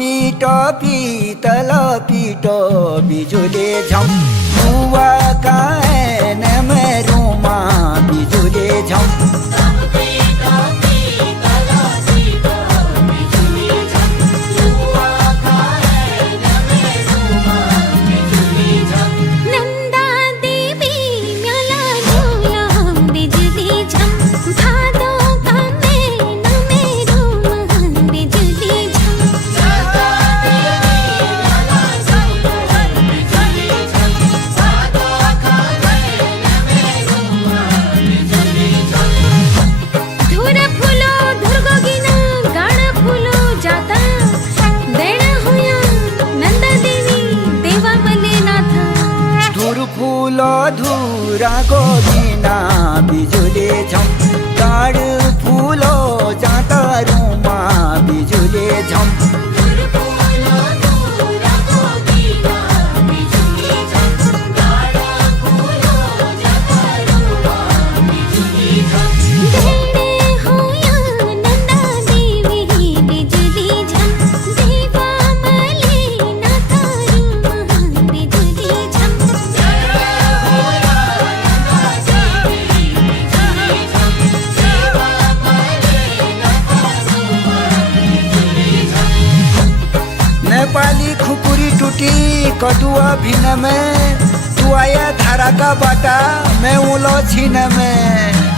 पिटो पीतल पिटो बिजुले झम बुआ कान मेरुमा बिजुले झम धुरा गोविना बिजुले झम काड फूलो जाता रूमा बिजुले झम नेपाली खुकुरी टूटी कदुआ भिन में तू आया धारा का बाटा मैं उलो छीन में